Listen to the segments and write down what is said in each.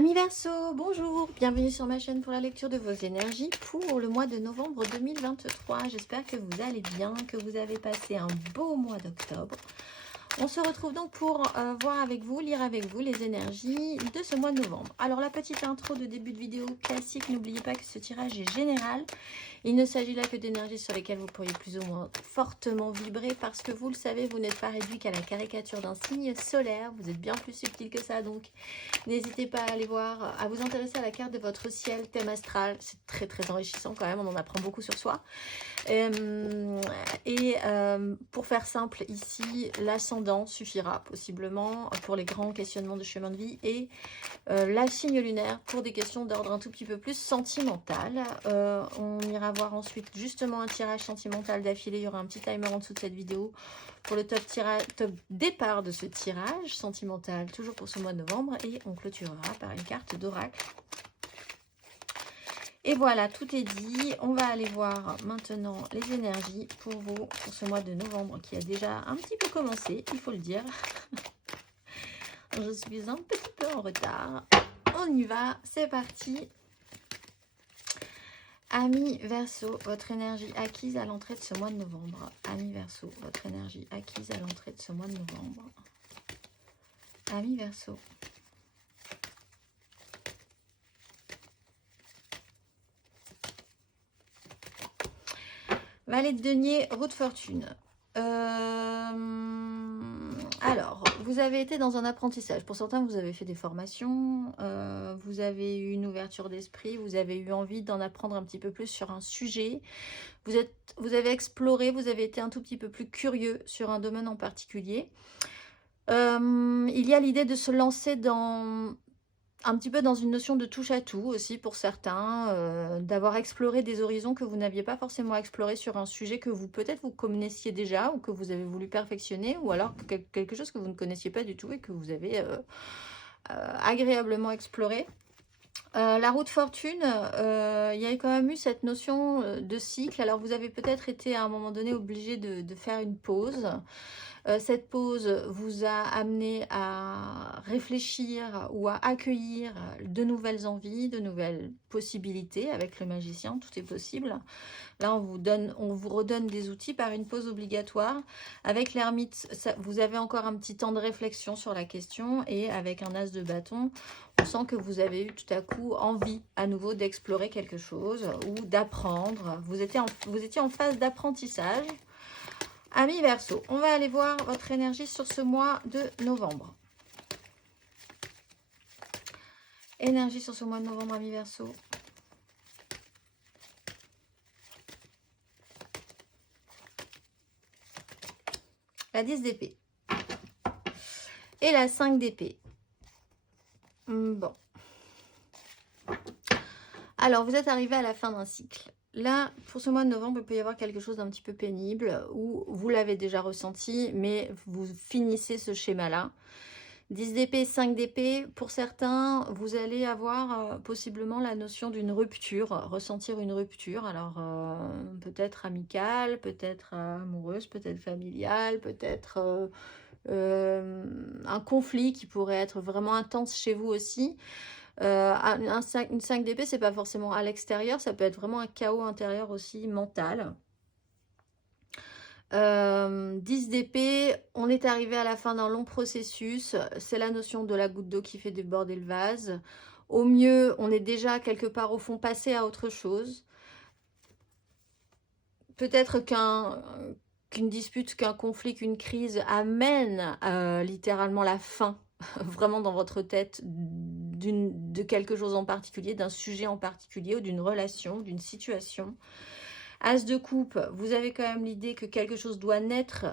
Amis Verseau, bonjour, bienvenue sur ma chaîne pour la lecture de vos énergies pour le mois de novembre 2023. J'espère que vous allez bien, que vous avez passé un beau mois d'octobre. On se retrouve donc pour voir avec vous, lire avec vous les énergies de ce mois de novembre. Alors la petite intro de début de vidéo classique, n'oubliez pas que ce tirage est général. Il ne s'agit là que d'énergies sur lesquelles vous pourriez plus ou moins fortement vibrer parce que vous le savez, vous n'êtes pas réduit qu'à la caricature d'un signe solaire. Vous êtes bien plus subtil que ça, donc n'hésitez pas à aller voir, à vous intéresser à la carte de votre ciel, thème astral. C'est très très enrichissant quand même, on en apprend beaucoup sur soi. Pour faire simple, ici, l'ascendant suffira possiblement pour les grands questionnements de chemin de vie et la signe lunaire pour des questions d'ordre un tout petit peu plus sentimental. On ira voir ensuite justement un tirage sentimental d'affilée. Il y aura un petit timer en dessous de cette vidéo pour le top départ de ce tirage sentimental, toujours pour ce mois de novembre. Et on clôturera par une carte d'oracle. Et voilà, tout est dit. On va aller voir maintenant les énergies pour vous, pour ce mois de novembre qui a déjà un petit peu commencé, il faut le dire. Je suis un petit peu en retard. On y va, c'est parti. Amis Verseau, votre énergie acquise à l'entrée de ce mois de novembre. Amis Verseau, votre énergie acquise à l'entrée de ce mois de novembre. Amis Verseau. Valet de denier, roue de fortune. Alors, vous avez été dans un apprentissage. Pour certains, vous avez fait des formations, vous avez eu une ouverture d'esprit, vous avez eu envie d'en apprendre un petit peu plus sur un sujet. Vous avez exploré, vous avez été un tout petit peu plus curieux sur un domaine en particulier. Il y a l'idée de se lancer dans... un petit peu dans une notion de touche à tout aussi pour certains, d'avoir exploré des horizons que vous n'aviez pas forcément explorés sur un sujet que vous peut-être vous connaissiez déjà ou que vous avez voulu perfectionner ou alors quelque chose que vous ne connaissiez pas du tout et que vous avez agréablement exploré. La roue de fortune, il y a quand même eu cette notion de cycle. Alors vous avez peut-être été à un moment donné obligé de faire une pause. Cette pause vous a amené à réfléchir ou à accueillir de nouvelles envies, de nouvelles possibilités. Avec le magicien, tout est possible. Là, on vous redonne des outils par une pause obligatoire. Avec l'ermite, vous avez encore un petit temps de réflexion sur la question. Et avec un as de bâton, on sent que vous avez eu tout à coup envie à nouveau d'explorer quelque chose ou d'apprendre. Vous étiez en phase d'apprentissage. Amis Verseau, on va aller voir votre énergie sur ce mois de novembre. Énergie sur ce mois de novembre, amis Verseau. La 10 d'épée. Et la 5 d'épée. Bon. Alors, vous êtes arrivé à la fin d'un cycle. Là, pour ce mois de novembre, il peut y avoir quelque chose d'un petit peu pénible où vous l'avez déjà ressenti, mais vous finissez ce schéma-là. 10 d'épée, 5 d'épée, pour certains, vous allez avoir possiblement la notion d'une rupture, ressentir une rupture. Alors, peut-être amicale, peut-être amoureuse, peut-être familiale, peut-être un conflit qui pourrait être vraiment intense chez vous aussi. Une 5 d'épée, c'est pas forcément à l'extérieur, ça peut être vraiment un chaos intérieur aussi mental. 10 d'épée, on est arrivé à la fin d'un long processus, c'est la notion de la goutte d'eau qui fait déborder le vase. Au mieux, on est déjà quelque part au fond passé à autre chose. Peut-être qu'une dispute, qu'un conflit, qu'une crise amène littéralement la fin, vraiment dans votre tête, de quelque chose en particulier, d'un sujet en particulier ou d'une relation, d'une situation. As de coupe, vous avez quand même l'idée que quelque chose doit naître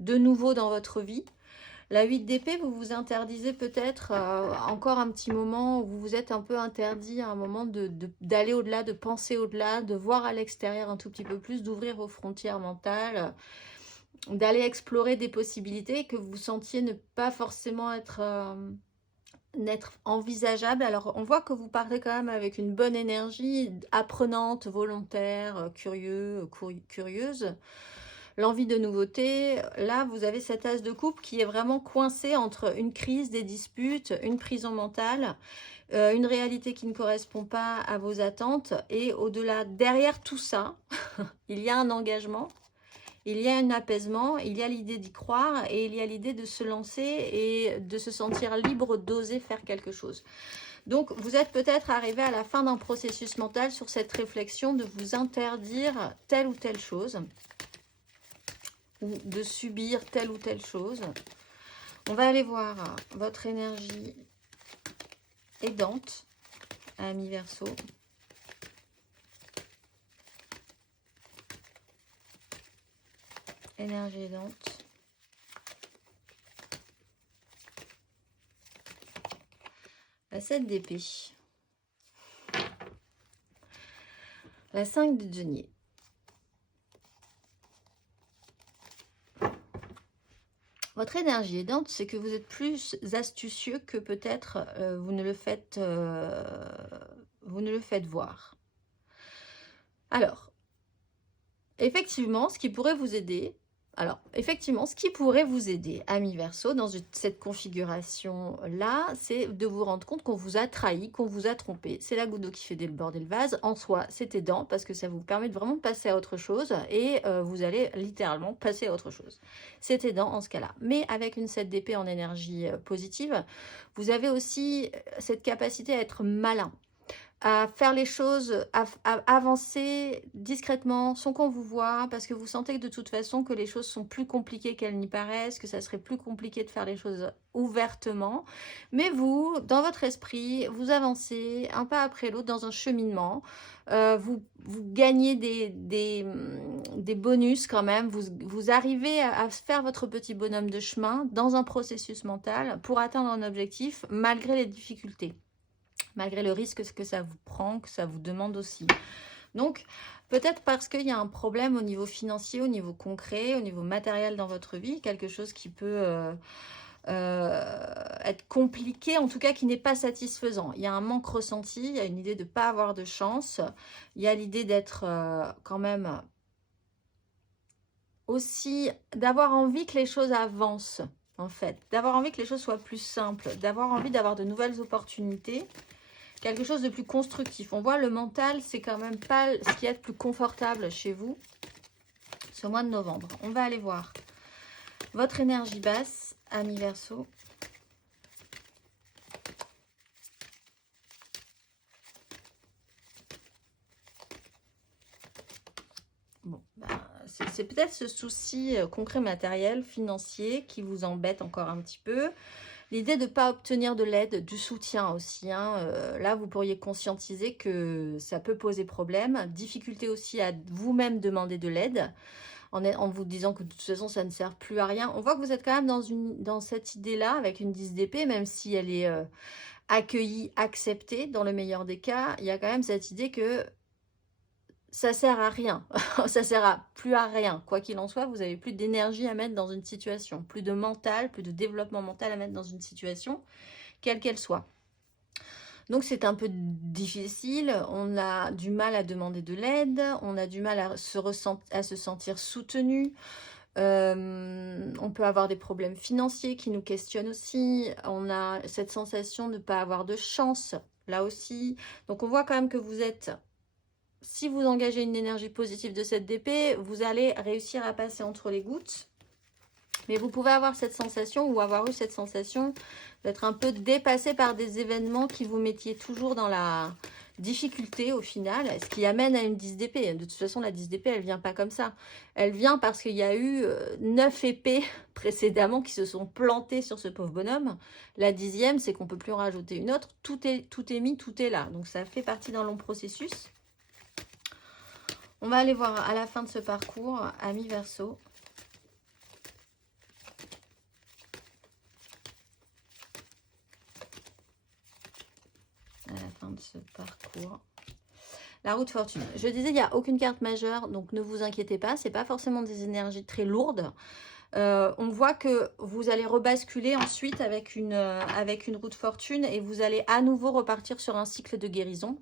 de nouveau dans votre vie. La 8 d'épée, vous vous interdisez peut-être encore un petit moment où vous vous êtes un peu interdit à un moment d'aller au-delà, de penser au-delà, de voir à l'extérieur un tout petit peu plus, d'ouvrir vos frontières mentales, d'aller explorer des possibilités que vous sentiez ne pas forcément être envisageable. Alors on voit que vous partez quand même avec une bonne énergie, apprenante, volontaire, curieuse. l'envie de nouveauté. Là, vous avez cet as de coupe qui est vraiment coincé entre une crise, des disputes, une prison mentale, une réalité qui ne correspond pas à vos attentes. Et au-delà, derrière tout ça, il y a un engagement, il y a un apaisement, il y a l'idée d'y croire et il y a l'idée de se lancer et de se sentir libre d'oser faire quelque chose. Donc, vous êtes peut-être arrivé à la fin d'un processus mental sur cette réflexion de vous interdire telle ou telle chose ou de subir telle ou telle chose. On va aller voir votre énergie aidante, ami Verseau. Énergie aidante. La 7 d'épée. La 5 de denier. Votre énergie aidante, c'est que vous êtes plus astucieux que peut-être vous ne le faites voir. Alors, effectivement, ce qui pourrait vous aider, ami Verseau, dans cette configuration-là, c'est de vous rendre compte qu'on vous a trahi, qu'on vous a trompé. C'est la goutte d'eau qui fait déborder le vase. En soi, c'est aidant parce que ça vous permet de vraiment passer à autre chose et vous allez littéralement passer à autre chose. C'est aidant en ce cas-là. Mais avec une 7 d'épée en énergie positive, vous avez aussi cette capacité à être malin, à faire les choses, à avancer discrètement, sans qu'on vous voit, parce que vous sentez que de toute façon que les choses sont plus compliquées qu'elles n'y paraissent, que ça serait plus compliqué de faire les choses ouvertement. Mais vous, dans votre esprit, vous avancez un pas après l'autre dans un cheminement. Vous gagnez des bonus quand même. Vous arrivez à faire votre petit bonhomme de chemin dans un processus mental pour atteindre un objectif malgré les difficultés, malgré le risque que ça vous prend, que ça vous demande aussi. Donc, peut-être parce qu'il y a un problème au niveau financier, au niveau concret, au niveau matériel dans votre vie, quelque chose qui peut être compliqué, en tout cas qui n'est pas satisfaisant. Il y a un manque ressenti, il y a une idée de ne pas avoir de chance, il y a l'idée d'être quand même aussi, d'avoir envie que les choses avancent, en fait, d'avoir envie que les choses soient plus simples, d'avoir envie d'avoir de nouvelles opportunités, quelque chose de plus constructif. On voit le mental, c'est quand même pas ce qui est le plus confortable chez vous ce mois de novembre. On va aller voir votre énergie basse, ami Verseau. Bon, c'est peut-être ce souci concret, matériel, financier qui vous embête encore un petit peu. L'idée de ne pas obtenir de l'aide, du soutien aussi. Là, vous pourriez conscientiser que ça peut poser problème. Difficulté aussi à vous-même demander de l'aide, en vous disant que de toute façon, ça ne sert plus à rien. On voit que vous êtes quand même dans cette idée-là, avec une 10 d'épée, même si elle est accueillie, acceptée, dans le meilleur des cas. Il y a quand même cette idée que ça sert à rien, ça sert plus à rien. Quoi qu'il en soit, vous n'avez plus d'énergie à mettre dans une situation, plus de mental, plus de développement mental à mettre dans une situation, quelle qu'elle soit. Donc c'est un peu difficile, on a du mal à demander de l'aide, on a du mal à se sentir soutenu. On peut avoir des problèmes financiers qui nous questionnent aussi. On a cette sensation de ne pas avoir de chance, là aussi. Donc on voit quand même que vous êtes... Si vous engagez une énergie positive de cette d'épée, vous allez réussir à passer entre les gouttes. Mais vous pouvez avoir cette sensation ou avoir eu cette sensation d'être un peu dépassé par des événements qui vous mettiez toujours dans la difficulté au final, ce qui amène à une 10 d'épée. De toute façon, la 10 d'épée, elle vient pas comme ça. Elle vient parce qu'il y a eu 9 épées précédemment qui se sont plantées sur ce pauvre bonhomme. La 10e, c'est qu'on peut plus en rajouter une autre. Tout est mis, tout est là. Donc ça fait partie d'un long processus. On va aller voir à la fin de ce parcours, ami Verseau. À la fin de ce parcours. La roue de fortune. Je disais, il n'y a aucune carte majeure, donc ne vous inquiétez pas. Ce n'est pas forcément des énergies très lourdes. On voit que vous allez rebasculer ensuite avec une roue de fortune et vous allez à nouveau repartir sur un cycle de guérison.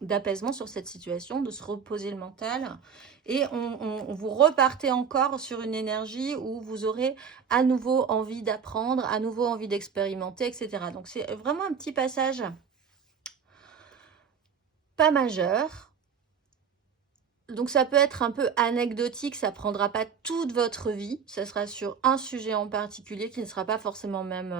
d'apaisement sur cette situation, de se reposer le mental. Et vous repartez encore sur une énergie où vous aurez à nouveau envie d'apprendre, à nouveau envie d'expérimenter, etc. Donc c'est vraiment un petit passage pas majeur. Donc ça peut être un peu anecdotique, ça ne prendra pas toute votre vie, ça sera sur un sujet en particulier qui ne sera pas forcément même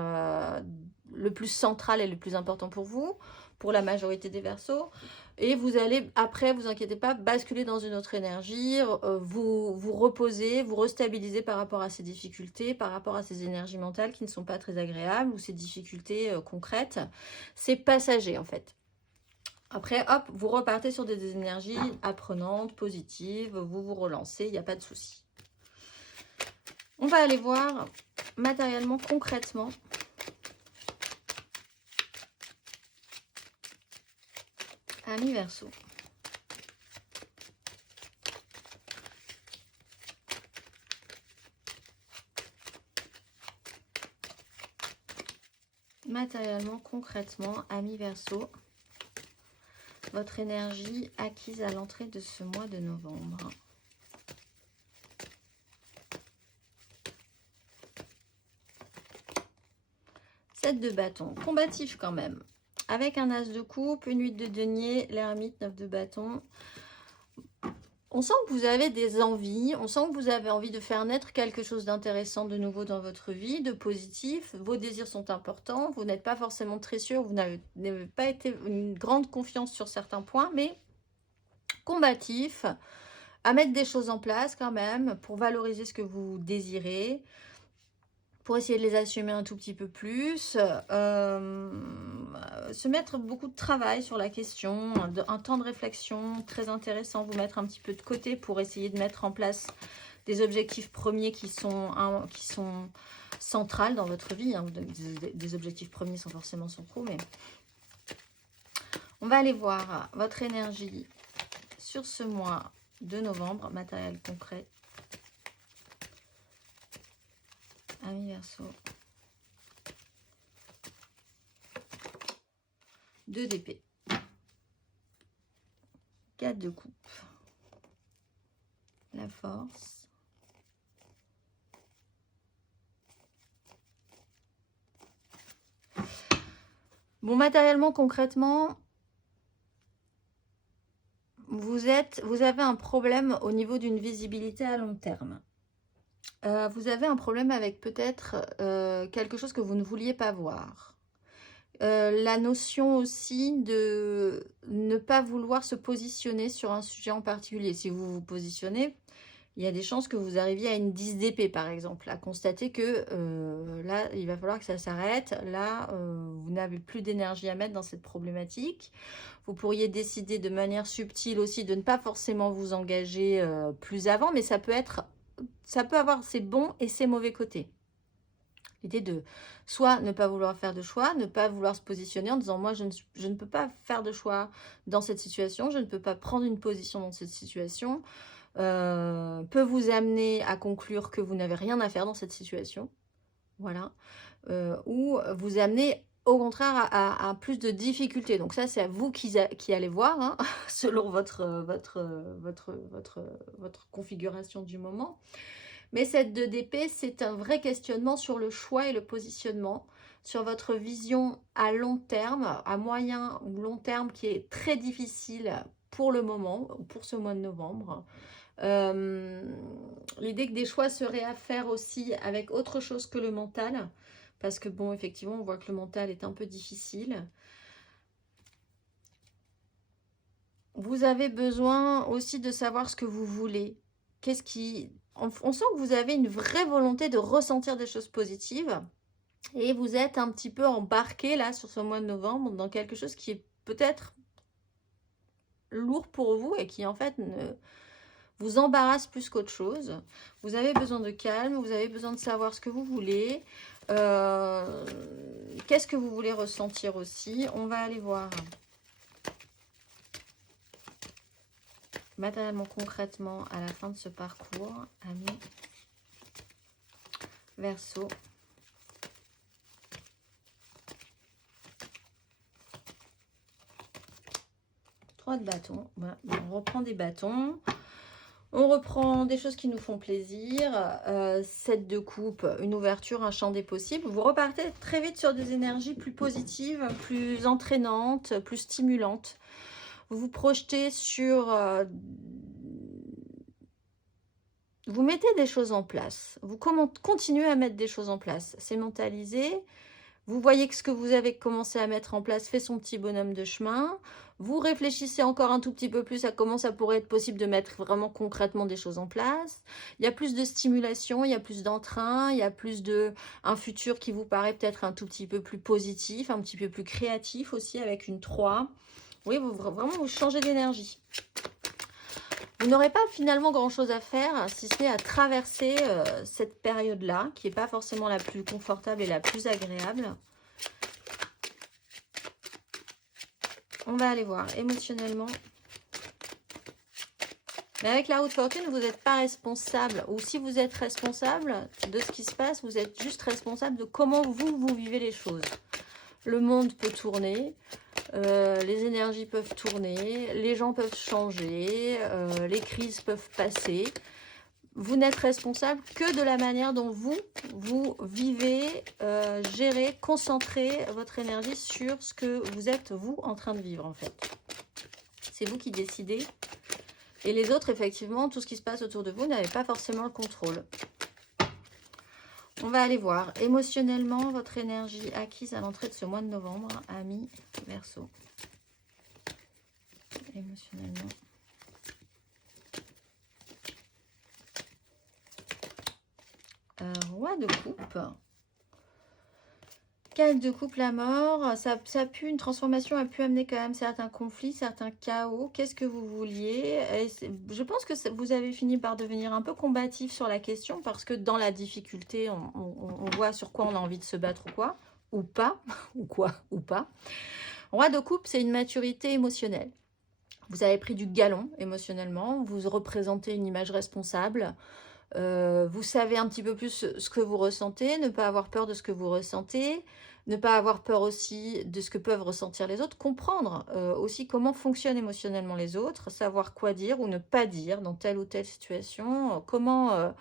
le plus central et le plus important pour vous, pour la majorité des Verseaux. Et vous allez, après, vous inquiétez pas, basculer dans une autre énergie, vous reposer, vous restabiliser par rapport à ces difficultés, par rapport à ces énergies mentales qui ne sont pas très agréables, ou ces difficultés concrètes. C'est passager en fait. Après, hop, vous repartez sur des énergies apprenantes, positives, vous vous relancez, il n'y a pas de souci. On va aller voir matériellement, concrètement. Amis Verseau. Matériellement, concrètement, amis Verseau. Votre énergie acquise à l'entrée de ce mois de novembre. Sept de bâton, combatif quand même. Avec un as de coupe, une 8 de denier, l'ermite, 9 de bâton. On sent que vous avez des envies, on sent que vous avez envie de faire naître quelque chose d'intéressant de nouveau dans votre vie, de positif. Vos désirs sont importants, vous n'êtes pas forcément très sûr, vous n'avez pas été une grande confiance sur certains points, mais combatif, à mettre des choses en place quand même pour valoriser ce que vous désirez, pour essayer de les assumer un tout petit peu plus, se mettre beaucoup de travail sur la question, un temps de réflexion très intéressant, vous mettre un petit peu de côté pour essayer de mettre en place des objectifs premiers qui sont centrales dans votre vie, hein. Des objectifs premiers sans forcément son pro, mais on va aller voir votre énergie sur ce mois de novembre, matériel concret. Amis Verseau. 2 d'épée. 4 de coupe. La force. Bon, matériellement, concrètement, vous avez un problème au niveau d'une visibilité à long terme. Vous avez un problème avec peut-être quelque chose que vous ne vouliez pas voir. La notion aussi de ne pas vouloir se positionner sur un sujet en particulier. Si vous vous positionnez, il y a des chances que vous arriviez à une 10 d'épée par exemple, à constater que là, il va falloir que ça s'arrête. Là, vous n'avez plus d'énergie à mettre dans cette problématique. Vous pourriez décider de manière subtile aussi de ne pas forcément vous engager plus avant, mais ça peut avoir ses bons et ses mauvais côtés. L'idée de soit ne pas vouloir faire de choix, ne pas vouloir se positionner en disant moi je ne peux pas faire de choix dans cette situation, je ne peux pas prendre une position dans cette situation, peut vous amener à conclure que vous n'avez rien à faire dans cette situation, voilà, ou vous amener au contraire à plus de difficultés. Donc ça c'est à vous qui allez voir, hein, selon votre configuration du moment. Mais cette 2 d'épée, c'est un vrai questionnement sur le choix et le positionnement, sur votre vision à long terme, à moyen ou long terme, qui est très difficile pour le moment, pour ce mois de novembre. L'idée que des choix seraient à faire aussi avec autre chose que le mental, parce que bon, effectivement, on voit que le mental est un peu difficile. Vous avez besoin aussi de savoir ce que vous voulez. On sent que vous avez une vraie volonté de ressentir des choses positives et vous êtes un petit peu embarqué là sur ce mois de novembre dans quelque chose qui est peut-être lourd pour vous et qui en fait vous embarrasse plus qu'autre chose. Vous avez besoin de calme, vous avez besoin de savoir ce que vous voulez, qu'est-ce que vous voulez ressentir aussi. On va aller voir matériellement, concrètement, à la fin de ce parcours, amis Verseau. 3 de bâtons. Voilà. On reprend des bâtons. On reprend des choses qui nous font plaisir. 7 de coupe, une ouverture, un champ des possibles. Vous repartez très vite sur des énergies plus positives, plus entraînantes, plus stimulantes. Vous vous projetez sur... vous mettez des choses en place. Vous continuez à mettre des choses en place. C'est mentalisé. Vous voyez que ce que vous avez commencé à mettre en place fait son petit bonhomme de chemin. Vous réfléchissez encore un tout petit peu plus à comment ça pourrait être possible de mettre vraiment concrètement des choses en place. Il y a plus de stimulation, il y a plus d'entrain, il y a plus de... un futur qui vous paraît peut-être un tout petit peu plus positif, un petit peu plus créatif aussi avec une 3. Oui, vraiment, vous changez d'énergie. Vous n'aurez pas finalement grand-chose à faire, si ce n'est à traverser cette période-là, qui n'est pas forcément la plus confortable et la plus agréable. On va aller voir émotionnellement. Mais avec la roue de fortune, vous n'êtes pas responsable. Ou si vous êtes responsable de ce qui se passe, vous êtes juste responsable de comment vous vivez les choses. Le monde peut tourner. Les énergies peuvent tourner, les gens peuvent changer, les crises peuvent passer. Vous n'êtes responsable que de la manière dont vous vivez, gérez, concentrez votre énergie sur ce que vous êtes, vous, en train de vivre, en fait. C'est vous qui décidez. Et les autres, effectivement, tout ce qui se passe autour de vous, n'avez pas forcément le contrôle. On va aller voir émotionnellement votre énergie acquise à l'entrée de ce mois de novembre, amis Verseau. Émotionnellement. Roi de coupe. 4 de coupe, la mort. Ça a pu, une transformation a pu amener quand même certains conflits, certains chaos. Qu'est-ce que vous vouliez? Je pense que vous avez fini par devenir un peu combatif sur la question parce que dans la difficulté, on voit sur quoi on a envie de se battre ou quoi. Ou pas. Ou quoi. Ou pas. Roi de coupe, c'est une maturité émotionnelle. Vous avez pris du galon émotionnellement. Vous représentez une image responsable. Vous savez un petit peu plus ce que vous ressentez, ne pas avoir peur de ce que vous ressentez, ne pas avoir peur aussi de ce que peuvent ressentir les autres, comprendre aussi comment fonctionnent émotionnellement les autres, savoir quoi dire ou ne pas dire dans telle ou telle situation, comment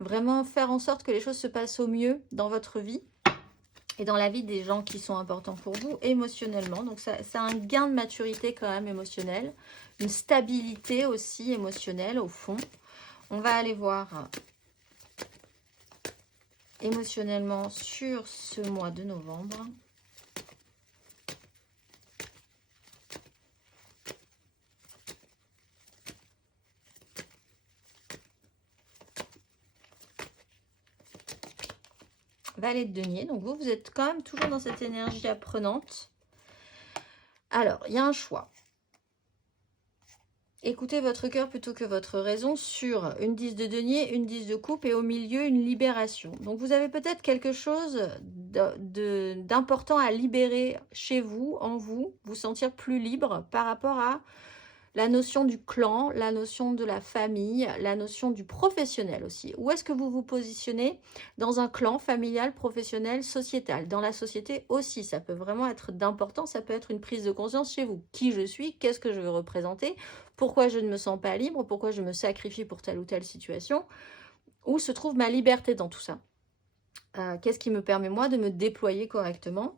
vraiment faire en sorte que les choses se passent au mieux dans votre vie et dans la vie des gens qui sont importants pour vous émotionnellement. Donc ça a un gain de maturité quand même émotionnelle, une stabilité aussi émotionnelle au fond. On va aller voir émotionnellement sur ce mois de novembre. Valet de denier. Donc vous êtes quand même toujours dans cette énergie apprenante. Alors, il y a un choix. Écoutez votre cœur plutôt que votre raison sur une 10 de denier, une 10 de coupe et au milieu une libération. Donc vous avez peut-être quelque chose d'important à libérer chez vous, en vous, vous sentir plus libre par rapport à la notion du clan, la notion de la famille, la notion du professionnel aussi. Où est-ce que vous vous positionnez dans un clan familial, professionnel, sociétal? Dans la société aussi, ça peut vraiment être d'important, ça peut être une prise de conscience chez vous. Qui je suis, qu'est-ce que je veux représenter, pourquoi je ne me sens pas libre, pourquoi je me sacrifie pour telle ou telle situation, où se trouve ma liberté dans tout ça. Qu'est-ce qui me permet moi de me déployer correctement?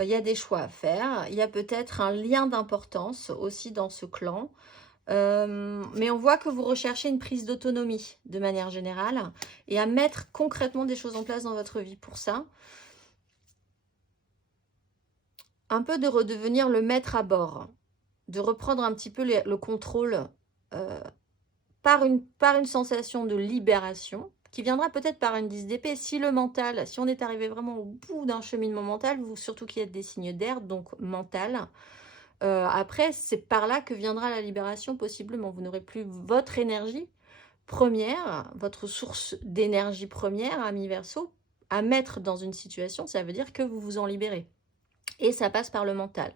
Il y a des choix à faire, il y a peut-être un lien d'importance aussi dans ce clan, mais on voit que vous recherchez une prise d'autonomie de manière générale et à mettre concrètement des choses en place dans votre vie pour ça. Un peu de redevenir le maître à bord, de reprendre un petit peu le contrôle par une sensation de libération, qui viendra peut-être par une 10 d'épée. Si le mental, si on est arrivé vraiment au bout d'un cheminement mental, vous surtout qu'il y a des signes d'air, donc mental, après c'est par là que viendra la libération possiblement. Vous n'aurez plus votre énergie première, votre source d'énergie première, ami Verseau, à mettre dans une situation, ça veut dire que vous vous en libérez. Et ça passe par le mental.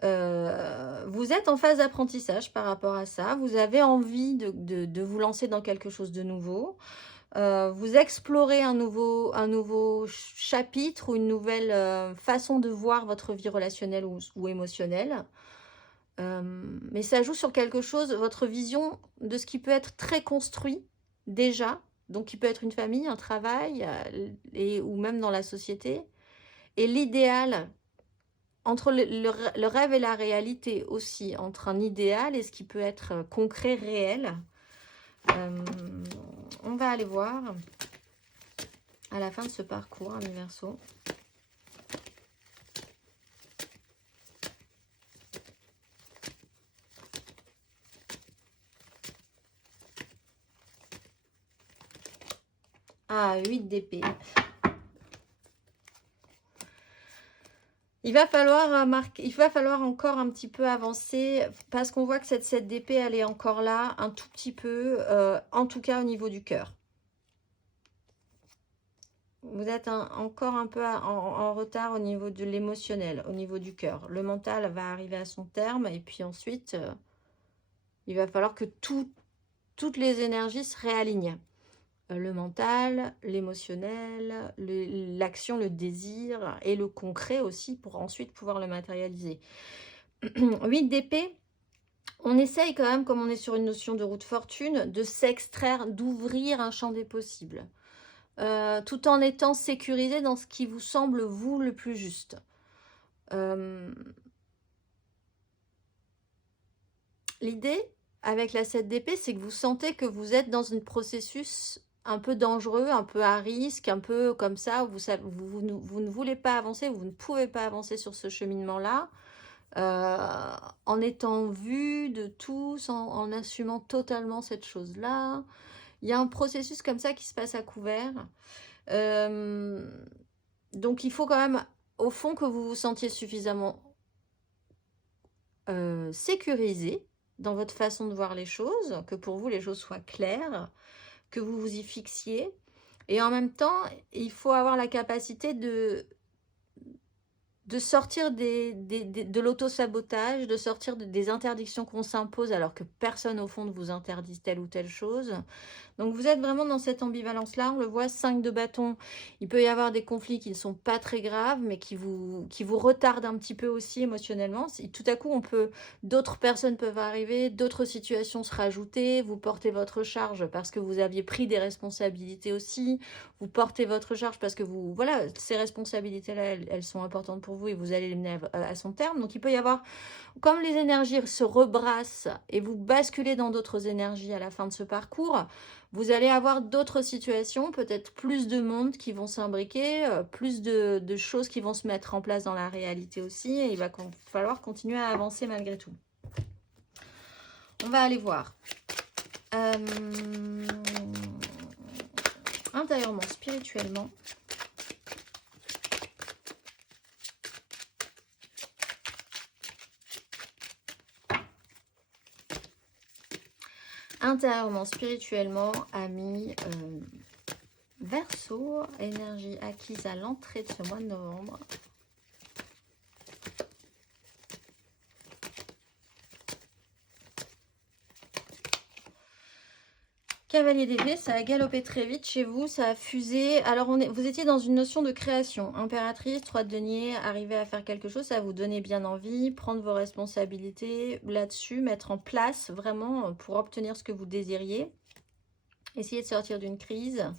Vous êtes en phase d'apprentissage par rapport à ça. Vous avez envie de vous lancer dans quelque chose de nouveau. Vous explorez un nouveau chapitre ou une nouvelle façon de voir votre vie relationnelle ou émotionnelle. Mais ça joue sur quelque chose, votre vision de ce qui peut être très construit déjà, donc qui peut être une famille, un travail, ou même dans la société, et l'idéal, entre le rêve et la réalité aussi, entre un idéal et ce qui peut être concret, réel. On va aller voir à la fin de ce parcours, ami Verseau. Ah, 8 d'épée. Il va falloir encore un petit peu avancer parce qu'on voit que cette 7 d'épée, elle est encore là, un tout petit peu, en tout cas au niveau du cœur. Vous êtes encore un peu en retard au niveau de l'émotionnel, au niveau du cœur. Le mental va arriver à son terme et puis ensuite, il va falloir que toutes les énergies se réalignent. Le mental, l'émotionnel, l'action, le désir et le concret aussi pour ensuite pouvoir le matérialiser. 8 d'épée, on essaye quand même, comme on est sur une notion de roue de fortune, de s'extraire, d'ouvrir un champ des possibles. Tout en étant sécurisé dans ce qui vous semble, vous, le plus juste. L'idée, avec la 7 d'épée, c'est que vous sentez que vous êtes dans un processus un peu dangereux, un peu à risque, un peu comme ça, où vous ne voulez pas avancer, vous ne pouvez pas avancer sur ce cheminement-là, en étant vu de tous, en assumant totalement cette chose-là. Il y a un processus comme ça qui se passe à couvert. Donc il faut quand même, au fond, que vous vous sentiez suffisamment sécurisé dans votre façon de voir les choses, que pour vous les choses soient claires, que vous vous y fixiez. Et en même temps, il faut avoir la capacité de sortir de l'auto-sabotage, de sortir des interdictions qu'on s'impose alors que personne au fond ne vous interdit telle ou telle chose. Donc vous êtes vraiment dans cette ambivalence-là, on le voit, 5 de bâton. Il peut y avoir des conflits qui ne sont pas très graves, mais qui vous retardent un petit peu aussi émotionnellement. Si tout à coup, d'autres personnes peuvent arriver, d'autres situations se rajouter, vous portez votre charge parce que vous aviez pris des responsabilités aussi, vous portez votre charge parce que voilà, ces responsabilités-là, elles sont importantes pour vous et vous allez les mener à son terme. Donc il peut y avoir, comme les énergies se rebrassent et vous basculez dans d'autres énergies à la fin de ce parcours, vous allez avoir d'autres situations, peut-être plus de monde qui vont s'imbriquer, plus de choses qui vont se mettre en place dans la réalité aussi, et il va falloir continuer à avancer malgré tout. On va aller voir. Intérieurement, spirituellement. Intérieurement, spirituellement, amis Verseau, énergie acquise à l'entrée de ce mois de novembre. Cavalier d'épée, ça a galopé très vite chez vous, ça a fusé. Alors, vous étiez dans une notion de création. Impératrice, 3 de denier, arriver à faire quelque chose, ça vous donnait bien envie, prendre vos responsabilités là-dessus, mettre en place vraiment pour obtenir ce que vous désiriez. Essayer de sortir d'une crise,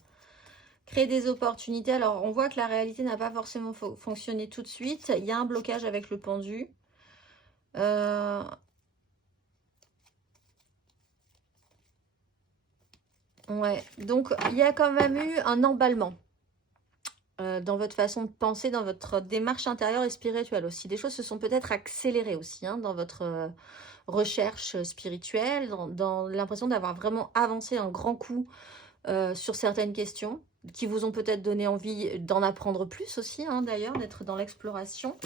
créer des opportunités. Alors, on voit que la réalité n'a pas forcément fonctionné tout de suite. Il y a un blocage avec le pendu. Ouais, donc il y a quand même eu un emballement dans votre façon de penser, dans votre démarche intérieure et spirituelle aussi. Des choses se sont peut-être accélérées aussi dans votre recherche spirituelle, dans l'impression d'avoir vraiment avancé un grand coup sur certaines questions qui vous ont peut-être donné envie d'en apprendre plus aussi, d'ailleurs, d'être dans l'exploration.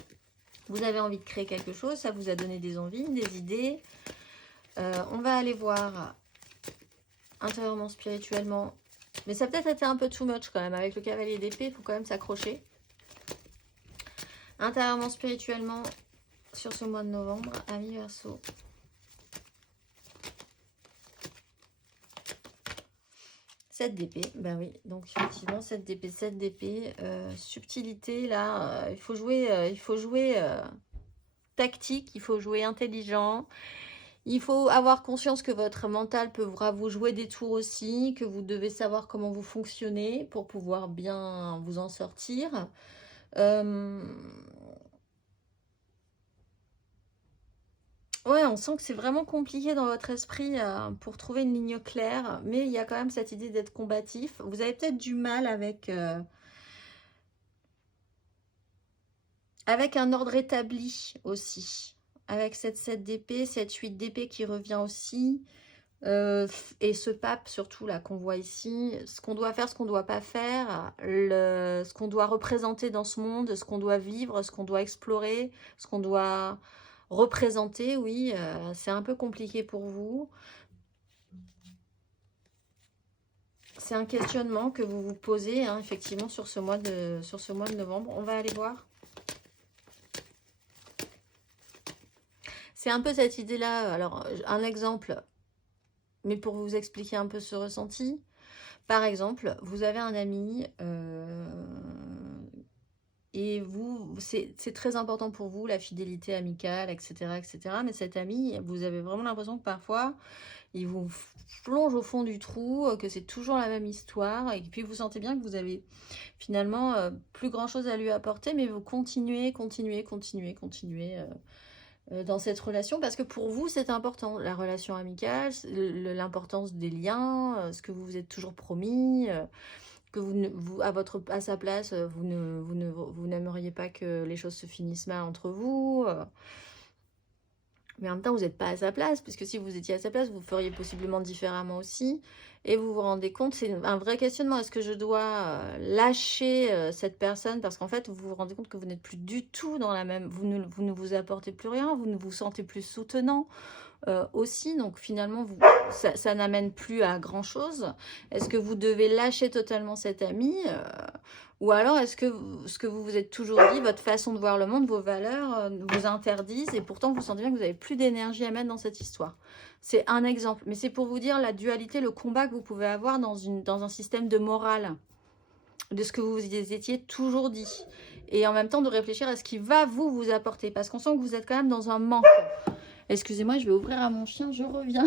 Vous avez envie de créer quelque chose, ça vous a donné des envies, des idées. On va aller voir intérieurement, spirituellement. Mais ça a peut-être été un peu too much quand même. Avec le cavalier d'épée, il faut quand même s'accrocher. Intérieurement, spirituellement, sur ce mois de novembre, amis Verseau. Cette d'épée, ben oui, donc effectivement, cette d'épée, subtilité, là, il faut jouer tactique, il faut jouer intelligent. Il faut avoir conscience que votre mental peut vous jouer des tours aussi, que vous devez savoir comment vous fonctionnez pour pouvoir bien vous en sortir. Ouais, on sent que c'est vraiment compliqué dans votre esprit pour trouver une ligne claire, mais il y a quand même cette idée d'être combatif. Vous avez peut-être du mal avec un ordre établi aussi, avec cette 7 d'épée, cette 8 d'épée qui revient aussi. Et ce pape surtout là qu'on voit ici, ce qu'on doit faire, ce qu'on ne doit pas faire, ce qu'on doit représenter dans ce monde, ce qu'on doit vivre, ce qu'on doit explorer, ce qu'on doit représenter, oui, c'est un peu compliqué pour vous. C'est un questionnement que vous vous posez, hein, effectivement, sur ce mois de novembre. On va aller voir. C'est un peu cette idée-là. Alors, un exemple, mais pour vous expliquer un peu ce ressenti. Par exemple, vous avez un ami et vous, c'est très important pour vous, la fidélité amicale, etc., etc. Mais cet ami, vous avez vraiment l'impression que parfois, il vous plonge au fond du trou, que c'est toujours la même histoire. Et puis, vous sentez bien que vous avez finalement plus grand-chose à lui apporter, mais vous continuez dans cette relation parce que pour vous c'est important, la relation amicale, l'importance des liens, ce que vous vous êtes toujours promis, que à sa place vous n'aimeriez pas que les choses se finissent mal entre vous, mais en même temps vous n'êtes pas à sa place, puisque si vous étiez à sa place vous feriez possiblement différemment aussi. Et vous vous rendez compte, c'est un vrai questionnement, est-ce que je dois lâcher cette personne parce qu'en fait vous vous rendez compte que vous n'êtes plus du tout dans la même, vous ne vous apportez plus rien, vous ne vous sentez plus soutenant aussi, donc finalement ça n'amène plus à grand chose. Est-ce que vous devez lâcher totalement cet ami ou alors est-ce que ce que vous vous êtes toujours dit, votre façon de voir le monde, vos valeurs vous interdisent et pourtant vous sentez bien que vous n'avez plus d'énergie à mettre dans cette histoire. C'est un exemple, mais c'est pour vous dire la dualité, le combat que vous pouvez avoir dans un système de morale, de ce que vous vous étiez toujours dit. Et en même temps de réfléchir à ce qui va vous apporter, parce qu'on sent que vous êtes quand même dans un manque. Excusez-moi, je vais ouvrir à mon chien, je reviens.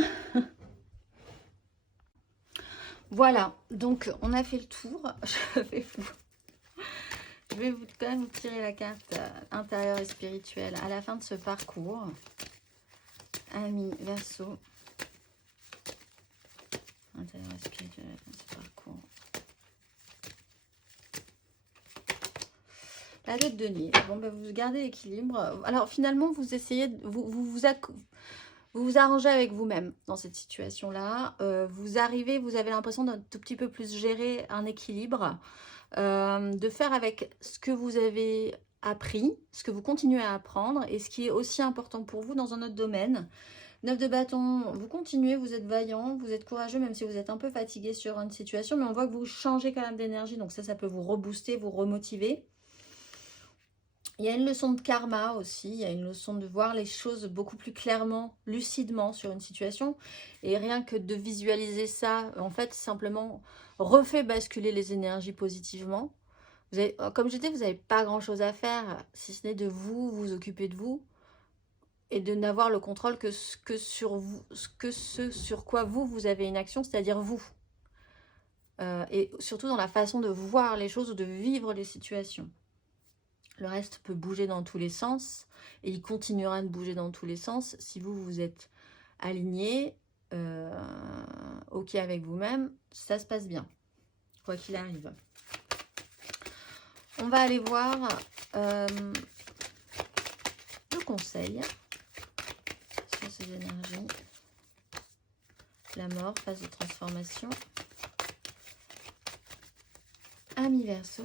Voilà, donc on a fait le tour. Je vais quand même vous tirer la carte intérieure et spirituelle à la fin de ce parcours. Amis, Verseau. Intérieur et spirituel à la fin de ce parcours. La tête de denier. Bon, ben, vous gardez l'équilibre. Alors finalement, vous essayez, vous vous arrangez avec vous-même dans cette situation-là. Vous avez l'impression d'un tout petit peu plus gérer un équilibre, de faire avec ce que vous avez appris, ce que vous continuez à apprendre et ce qui est aussi important pour vous dans un autre domaine. 9 de bâton, vous continuez, vous êtes vaillant, vous êtes courageux, même si vous êtes un peu fatigué sur une situation, mais on voit que vous changez quand même d'énergie, donc ça peut vous rebooster, vous remotiver. Il y a une leçon de karma aussi, il y a une leçon de voir les choses beaucoup plus clairement, lucidement sur une situation. Et rien que de visualiser ça, en fait, simplement refait basculer les énergies positivement. Vous avez, comme je disais, vous n'avez pas grand-chose à faire, si ce n'est de vous occuper de vous. Et de n'avoir le contrôle que ce sur quoi vous avez une action, c'est-à-dire vous. Et surtout dans la façon de voir les choses ou de vivre les situations. Le reste peut bouger dans tous les sens et il continuera de bouger dans tous les sens si vous êtes aligné, ok avec vous-même, ça se passe bien, quoi qu'il arrive. On va aller voir le conseil sur ces énergies. La mort, phase de transformation. Amis Verseau.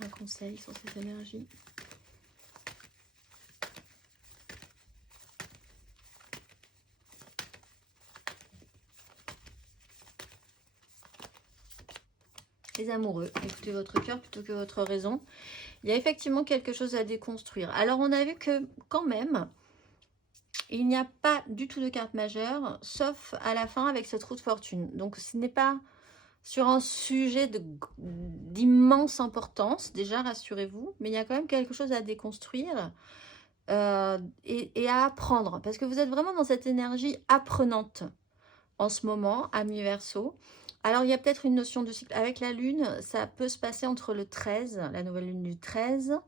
Un conseil sur cette énergie. Les amoureux, écoutez votre cœur plutôt que votre raison. Il y a effectivement quelque chose à déconstruire. Alors on a vu que quand même, il n'y a pas du tout de carte majeure, sauf à la fin avec cette roue de fortune. Donc ce n'est pas sur un sujet d'immense importance, déjà rassurez-vous, mais il y a quand même quelque chose à déconstruire. et à apprendre. Parce que vous êtes vraiment dans cette énergie apprenante en ce moment, ami Verseau. Alors, il y a peut-être une notion de cycle. Avec la lune, ça peut se passer entre le 13, la nouvelle lune du 13,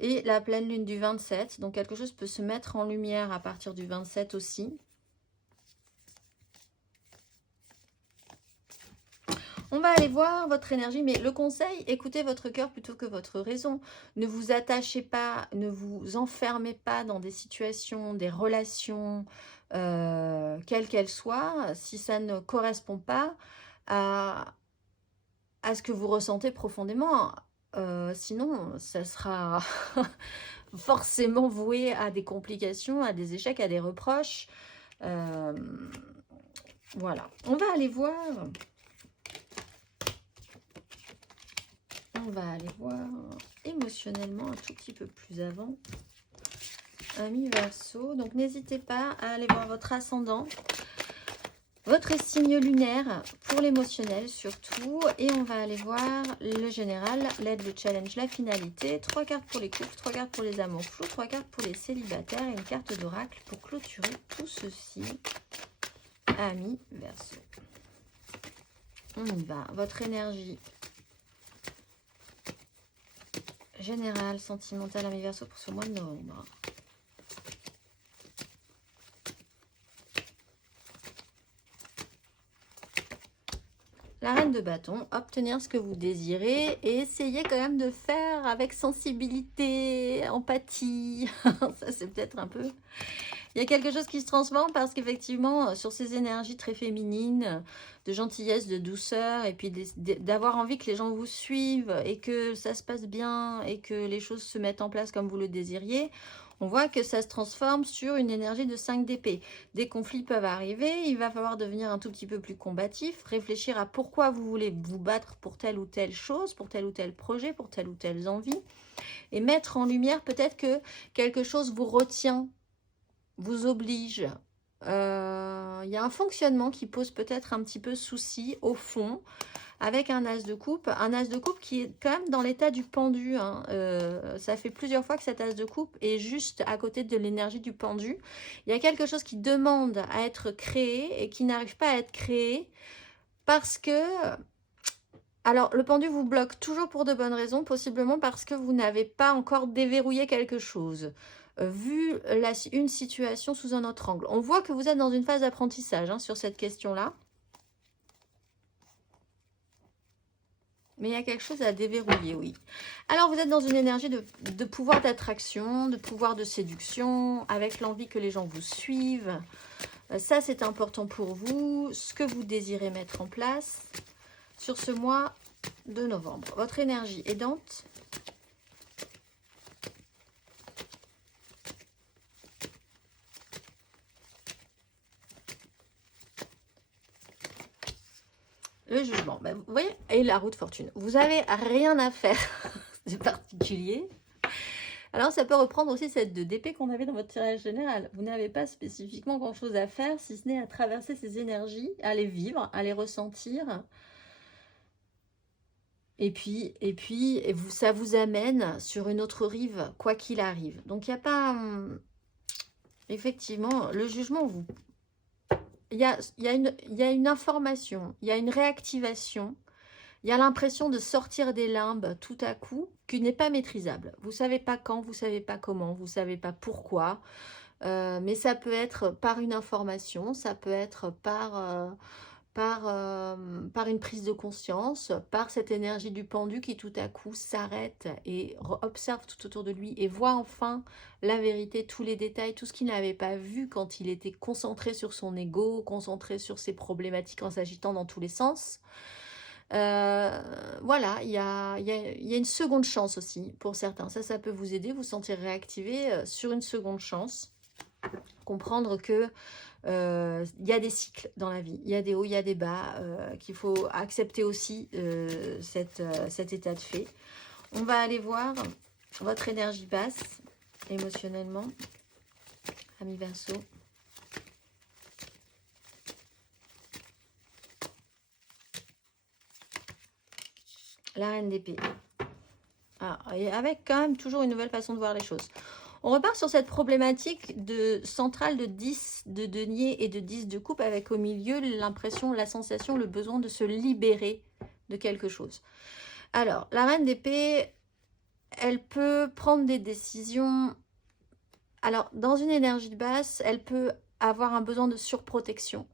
et la pleine lune du 27. Donc, quelque chose peut se mettre en lumière à partir du 27 aussi. On va aller voir votre énergie, mais le conseil, écoutez votre cœur plutôt que votre raison. Ne vous attachez pas, ne vous enfermez pas dans des situations, des relations, quelles qu'elles soient, si ça ne correspond pas à ce que vous ressentez profondément. Sinon, ça sera forcément voué à des complications, à des échecs, à des reproches. Voilà. On va aller voir... On va aller voir émotionnellement un tout petit peu plus avant. Ami Verseau. Donc, n'hésitez pas à aller voir votre ascendant, votre signe lunaire pour l'émotionnel surtout. Et on va aller voir le général, l'aide, le challenge, la finalité. 3 cartes pour les couples, 3 cartes pour les amours flous, 3 cartes pour les célibataires et une carte d'oracle pour clôturer tout ceci. Ami Verseau. On y va. Votre énergie générale, sentimentale, ami Verseau pour ce mois de novembre. La reine de bâton, obtenir ce que vous désirez et essayez quand même de faire avec sensibilité, empathie. Ça, c'est peut-être un peu... Il y a quelque chose qui se transforme parce qu'effectivement, sur ces énergies très féminines, de gentillesse, de douceur, et puis d'avoir envie que les gens vous suivent et que ça se passe bien et que les choses se mettent en place comme vous le désiriez, on voit que ça se transforme sur une énergie de 5 d'épée. Des conflits peuvent arriver, il va falloir devenir un tout petit peu plus combatif, réfléchir à pourquoi vous voulez vous battre pour telle ou telle chose, pour tel ou tel projet, pour telle ou telle envie, et mettre en lumière peut-être que quelque chose vous retient, vous oblige. Il y a un fonctionnement qui pose peut-être un petit peu souci au fond, avec un as de coupe qui est quand même dans l'état du pendu. Hein. Ça fait plusieurs fois que cet as de coupe est juste à côté de l'énergie du pendu. Il y a quelque chose qui demande à être créé et qui n'arrive pas à être créé parce que... Alors, le pendu vous bloque toujours pour de bonnes raisons, possiblement parce que vous n'avez pas encore déverrouillé quelque chose. Vu une situation sous un autre angle. On voit que vous êtes dans une phase d'apprentissage hein, sur cette question-là. Mais il y a quelque chose à déverrouiller, oui. Alors, vous êtes dans une énergie de pouvoir d'attraction, de pouvoir de séduction, avec l'envie que les gens vous suivent. Ça, c'est important pour vous. Ce que vous désirez mettre en place sur ce mois de novembre. Votre énergie aidante. Le jugement, ben, vous voyez, et la roue de fortune. Vous n'avez rien à faire de particulier. Alors, ça peut reprendre aussi cette 2 d'épée qu'on avait dans votre tirage général. Vous n'avez pas spécifiquement grand-chose à faire, si ce n'est à traverser ces énergies, à les vivre, à les ressentir. Et puis ça vous amène sur une autre rive, quoi qu'il arrive. Donc, il n'y a pas... effectivement, le jugement, il y a une information, il y a une réactivation. Il y a l'impression de sortir des limbes tout à coup, qui n'est pas maîtrisable. Vous ne savez pas quand, vous ne savez pas comment, vous ne savez pas pourquoi. Mais ça peut être par une information, ça peut être par une prise de conscience, par cette énergie du pendu qui tout à coup s'arrête et observe tout autour de lui et voit enfin la vérité, tous les détails, tout ce qu'il n'avait pas vu quand il était concentré sur son ego, concentré sur ses problématiques en s'agitant dans tous les sens. Voilà, il y a une seconde chance aussi pour certains. Ça peut vous aider, vous sentir réactivé sur une seconde chance. Comprendre que il y a des cycles dans la vie, il y a des hauts, il y a des bas, qu'il faut accepter aussi cet état de fait. On va aller voir votre énergie basse, émotionnellement, ami Verseau. La reine d'épée. Ah, et avec quand même toujours une nouvelle façon de voir les choses. On repart sur cette problématique de centrale de 10 de denier et de 10 de coupe avec au milieu l'impression, la sensation, le besoin de se libérer de quelque chose. Alors, la reine d'épée, elle peut prendre des décisions. Alors, dans une énergie basse, elle peut avoir un besoin de surprotection.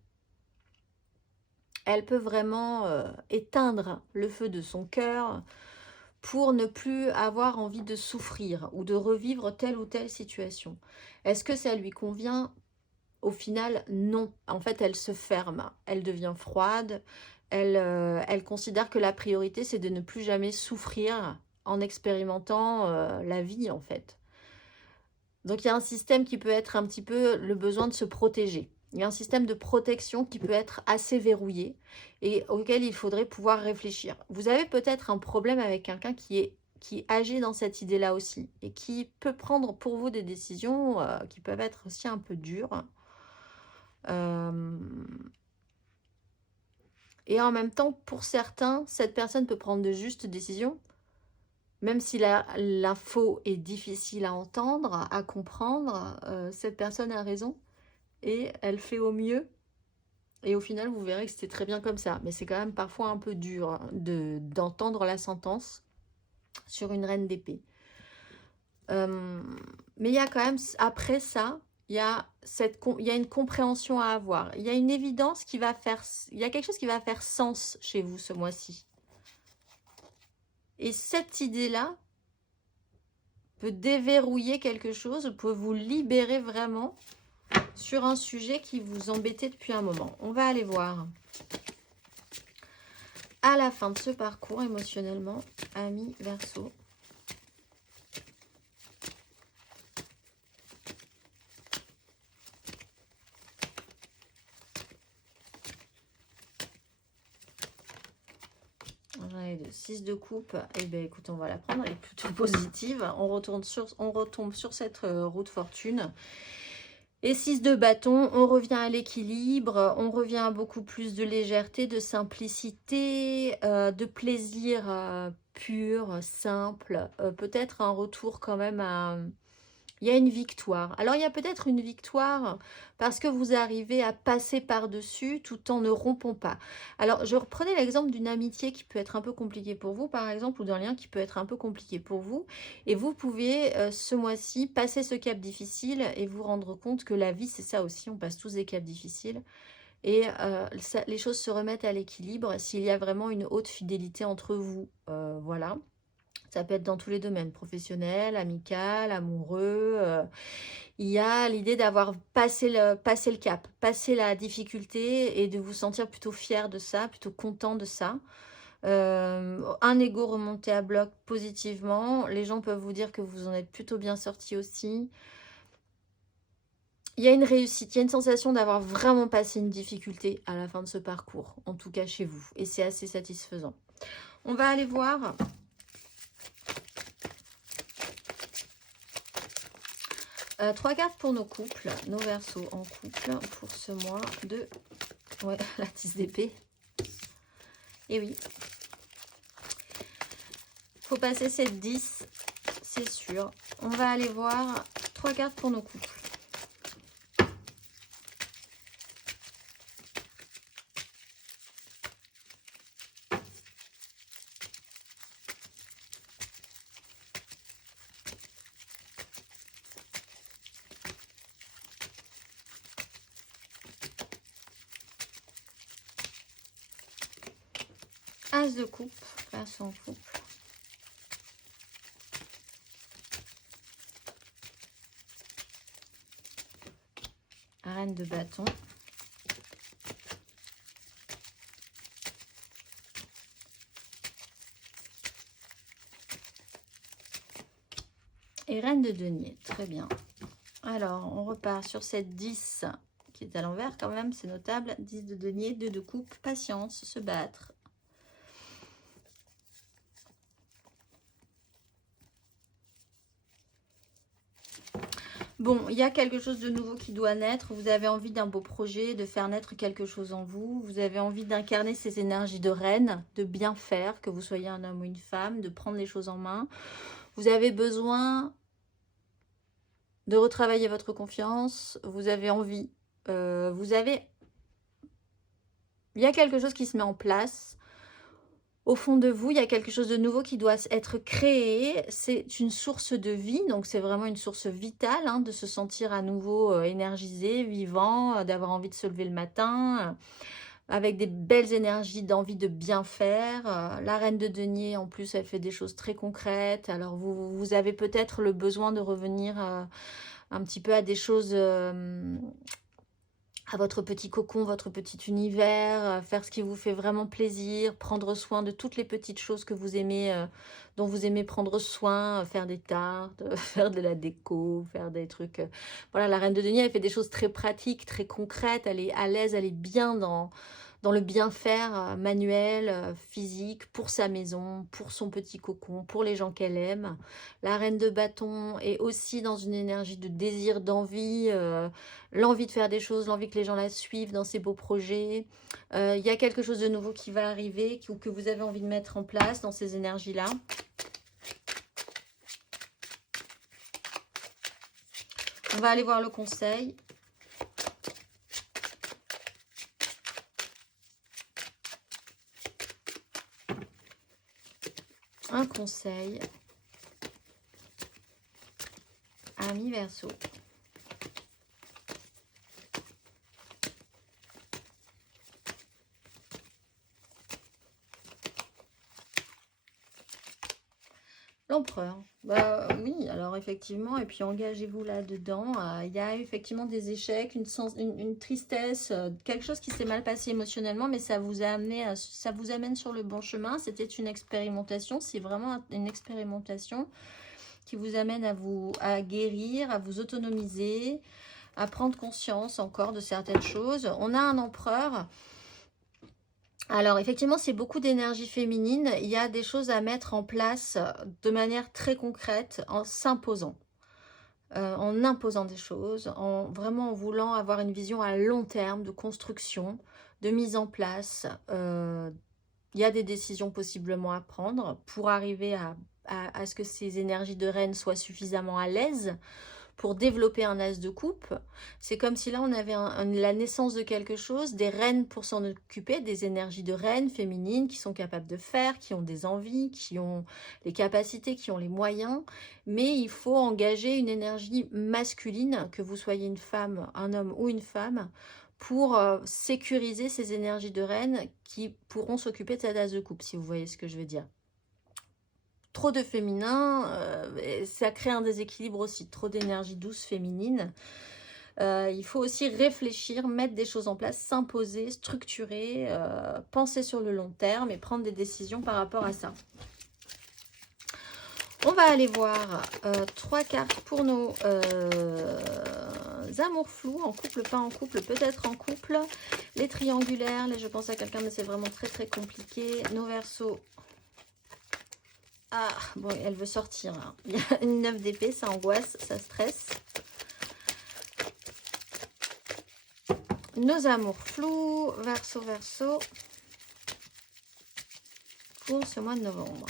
Elle peut vraiment éteindre le feu de son cœur pour ne plus avoir envie de souffrir ou de revivre telle ou telle situation. Est-ce que ça lui convient? Au final, non. En fait, elle se ferme, elle devient froide, elle considère que la priorité, c'est de ne plus jamais souffrir en expérimentant la vie, en fait. Donc, il y a un système qui peut être un petit peu le besoin de se protéger. Il y a un système de protection qui peut être assez verrouillé et auquel il faudrait pouvoir réfléchir. Vous avez peut-être un problème avec quelqu'un qui agit dans cette idée-là aussi et qui peut prendre pour vous des décisions qui peuvent être aussi un peu dures. Et en même temps, pour certains, cette personne peut prendre de justes décisions, même si l'info est difficile à entendre, à comprendre, cette personne a raison. Et elle fait au mieux. Et au final, vous verrez que c'était très bien comme ça. Mais c'est quand même parfois un peu dur d'entendre la sentence sur une reine d'épée. Mais il y a quand même, après ça, il y a une compréhension à avoir. Il y a une évidence qui va faire... Il y a quelque chose qui va faire sens chez vous ce mois-ci. Et cette idée-là peut déverrouiller quelque chose, peut vous libérer vraiment sur un sujet qui vous embêtait depuis un moment. On va aller voir à la fin de ce parcours émotionnellement, amis Verseau. J'en ai de 6 de coupe. Eh bien, écoute, on va la prendre. Elle est plutôt positive. On retombe sur cette roue de fortune. Et 6 de bâton, on revient à l'équilibre, on revient à beaucoup plus de légèreté, de simplicité, de plaisir pur, simple. Peut-être un retour quand même à... Il y a une victoire. Alors, il y a peut-être une victoire parce que vous arrivez à passer par-dessus tout en ne rompant pas. Alors, je reprenais l'exemple d'une amitié qui peut être un peu compliquée pour vous, par exemple, ou d'un lien qui peut être un peu compliqué pour vous. Et vous pouvez, ce mois-ci, passer ce cap difficile et vous rendre compte que la vie, c'est ça aussi. On passe tous des caps difficiles. Et les choses se remettent à l'équilibre s'il y a vraiment une haute fidélité entre vous. Voilà. Ça peut être dans tous les domaines, professionnel, amical, amoureux. Il y a l'idée d'avoir passé le cap, passé la difficulté et de vous sentir plutôt fier de ça, plutôt content de ça. Un ego remonté à bloc positivement. Les gens peuvent vous dire que vous en êtes plutôt bien sorti aussi. Il y a une réussite, il y a une sensation d'avoir vraiment passé une difficulté à la fin de ce parcours, en tout cas chez vous. Et c'est assez satisfaisant. On va aller voir... 3 cartes pour nos couples, nos Verseaux en couple pour ce mois de... Ouais, la 10 d'épée. Et oui. Faut passer cette 10, c'est sûr. On va aller voir 3 cartes pour nos couples. As de coupe, Verseau en couple. Reine de bâton. Et reine de denier, très bien. Alors, on repart sur cette 10 qui est à l'envers quand même, c'est notable. 10 de denier, 2 de coupe, patience, se battre. Bon, il y a quelque chose de nouveau qui doit naître. Vous avez envie d'un beau projet, de faire naître quelque chose en vous. Vous avez envie d'incarner ces énergies de reine, de bien faire, que vous soyez un homme ou une femme, de prendre les choses en main. Vous avez besoin de retravailler votre confiance. Vous avez envie, il y a quelque chose qui se met en place. Au fond de vous, il y a quelque chose de nouveau qui doit être créé. C'est une source de vie, donc c'est vraiment une source vitale, hein, de se sentir à nouveau énergisé, vivant, d'avoir envie de se lever le matin, avec des belles énergies, d'envie de bien faire. La reine de denier, en plus, elle fait des choses très concrètes. Alors, vous avez peut-être le besoin de revenir un petit peu à des choses... à votre petit cocon, votre petit univers, faire ce qui vous fait vraiment plaisir, prendre soin de toutes les petites choses que vous aimez, dont vous aimez prendre soin, faire des tartes, faire de la déco, faire des trucs. Voilà, la reine de denier, elle fait des choses très pratiques, très concrètes, elle est à l'aise, elle est bien dans le bien-faire manuel, physique, pour sa maison, pour son petit cocon, pour les gens qu'elle aime. La reine de bâton est aussi dans une énergie de désir, d'envie, l'envie de faire des choses, l'envie que les gens la suivent dans ses beaux projets. Il y a quelque chose de nouveau qui va arriver, ou que vous avez envie de mettre en place dans ces énergies-là. On va aller voir le conseil. Un conseil. Ami Verseau. L'empereur. Bah oui, alors effectivement, et puis engagez-vous là-dedans. Il y a effectivement des échecs, une tristesse, quelque chose qui s'est mal passé émotionnellement, mais ça vous a amené, ça vous amène sur le bon chemin. C'était une expérimentation, c'est vraiment une expérimentation qui vous amène à guérir, à vous autonomiser, à prendre conscience encore de certaines choses. On a un empereur. Alors, effectivement, c'est beaucoup d'énergie féminine. Il y a des choses à mettre en place de manière très concrète en s'imposant. En imposant des choses, vraiment en voulant avoir une vision à long terme de construction, de mise en place. Il y a des décisions possiblement à prendre pour arriver à ce que ces énergies de reine soient suffisamment à l'aise pour développer un as de coupe. C'est comme si là, on avait la naissance de quelque chose, des reines pour s'en occuper, des énergies de reines féminines qui sont capables de faire, qui ont des envies, qui ont les capacités, qui ont les moyens. Mais il faut engager une énergie masculine, que vous soyez une femme, un homme ou une femme, pour sécuriser ces énergies de reines qui pourront s'occuper de cet as de coupe, si vous voyez ce que je veux dire. Trop de féminin, ça crée un déséquilibre aussi, trop d'énergie douce féminine. Il faut aussi réfléchir, mettre des choses en place, s'imposer, structurer, penser sur le long terme et prendre des décisions par rapport à ça. On va aller voir 3 cartes pour nos amours flous, en couple, pas en couple, peut-être en couple. Les triangulaires, là je pense à quelqu'un mais c'est vraiment très très compliqué. Nos Verseaux. Ah, bon, elle veut sortir. Hein. Il y a une 9 d'épée, ça angoisse, ça stresse. Nos amours flous, Verseau, Verseau, pour ce mois de novembre.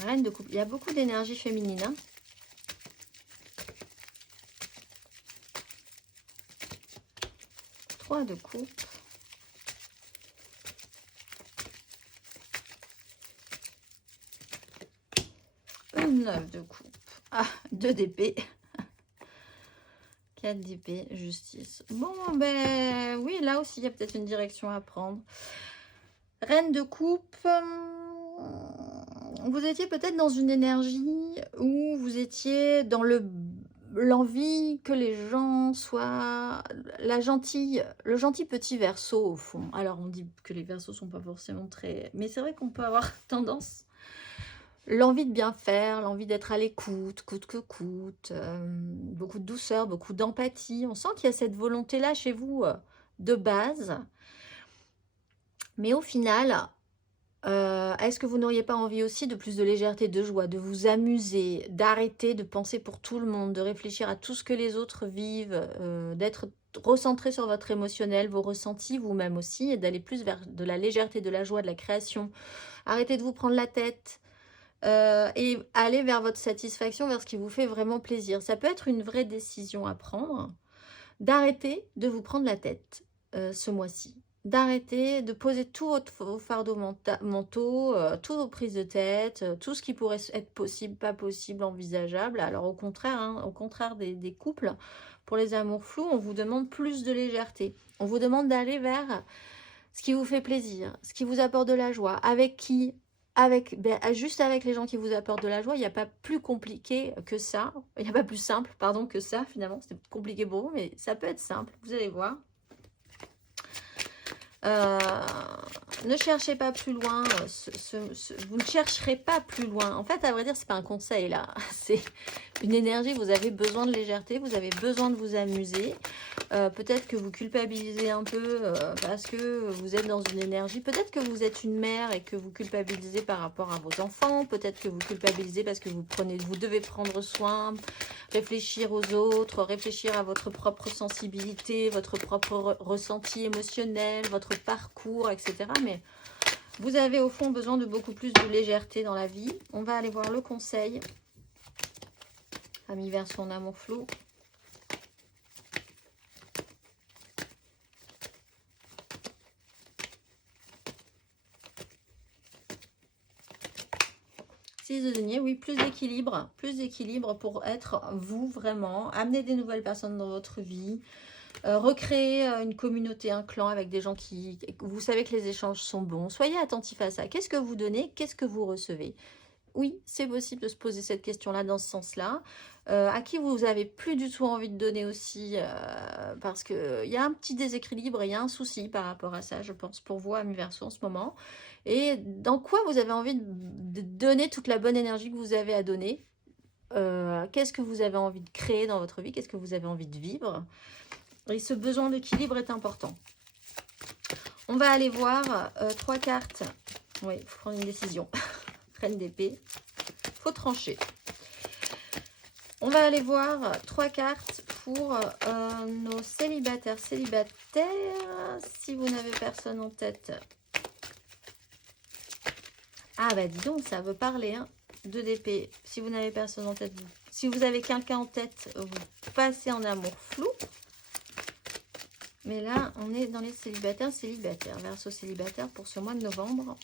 Reine de coupe. Il y a beaucoup d'énergie féminine. Hein. De coupe. Une 9 de coupe. Ah, 2 d'épée. 4 d'épée, justice. Bon, ben oui, là aussi, il y a peut-être une direction à prendre. Reine de coupe. Vous étiez peut-être dans une énergie où vous étiez dans l'envie que les gens soient le gentil petit Verseau au fond. Alors on dit que les Verseaux sont pas forcément très... Mais c'est vrai qu'on peut avoir tendance... L'envie de bien faire, l'envie d'être à l'écoute, coûte que coûte. Beaucoup de douceur, beaucoup d'empathie. On sent qu'il y a cette volonté-là chez vous de base. Mais au final... est-ce que vous n'auriez pas envie aussi de plus de légèreté, de joie, de vous amuser, d'arrêter de penser pour tout le monde, de réfléchir à tout ce que les autres vivent, d'être recentrer sur votre émotionnel, vos ressentis, vous-même aussi, et d'aller plus vers de la légèreté, de la joie, de la création. Arrêtez de vous prendre la tête et aller vers votre satisfaction, vers ce qui vous fait vraiment plaisir. Ça peut être une vraie décision à prendre, d'arrêter de vous prendre la tête ce mois-ci. D'arrêter de poser tous vos fardeaux mentaux, toutes vos prises de tête, tout ce qui pourrait être possible, pas possible, envisageable. Alors au contraire, hein, au contraire des couples, pour les amours flous, on vous demande plus de légèreté. On vous demande d'aller vers ce qui vous fait plaisir, ce qui vous apporte de la joie. Avec qui? Juste avec les gens qui vous apportent de la joie. Il n'y a pas plus compliqué que ça. Il n'y a pas plus simple, pardon, que ça finalement. C'est compliqué pour vous, mais ça peut être simple. Vous allez voir. Ne cherchez pas plus loin, vous ne chercherez pas plus loin. En fait, à vrai dire, c'est pas un conseil là, c'est une énergie. Vous avez besoin de légèreté, vous avez besoin de vous amuser. Peut-être que vous culpabilisez un peu parce que vous êtes dans une énergie. Peut-être que vous êtes une mère et que vous culpabilisez par rapport à vos enfants. Peut-être que vous culpabilisez parce que vous devez prendre soin, réfléchir aux autres, réfléchir à votre propre sensibilité, votre propre ressenti émotionnel, votre parcours, etc. Mais vous avez au fond besoin de beaucoup plus de légèreté dans la vie. On va aller voir le conseil. Ami Verseau en amour flou. Six de denier, oui, plus d'équilibre pour être vous vraiment, amener des nouvelles personnes dans votre vie, recréer une communauté, un clan avec des gens qui, vous savez que les échanges sont bons. Soyez attentif à ça. Qu'est-ce que vous donnez? Qu'est-ce que vous recevez? Oui, c'est possible de se poser cette question-là dans ce sens-là. À qui vous avez plus du tout envie de donner aussi, parce qu'il y a un petit déséquilibre, il y a un souci par rapport à ça, je pense, pour vous, Ami Verseau, en ce moment. Et dans quoi vous avez envie de donner toute la bonne énergie que vous avez à donner? Qu'est-ce que vous avez envie de créer dans votre vie? Qu'est-ce que vous avez envie de vivre? Et ce besoin d'équilibre est important. On va aller voir 3 cartes. Oui, il faut prendre une décision. Reine d'épée. Il faut trancher. On va aller voir 3 cartes pour nos célibataires. Si vous n'avez personne en tête. Ah bah dis donc, ça veut parler. Hein. 2 d'épée. Si vous n'avez personne en tête, si vous avez quelqu'un en tête, vous passez en amour flou. Mais là, on est dans les célibataires. Verseau célibataire pour ce mois de novembre.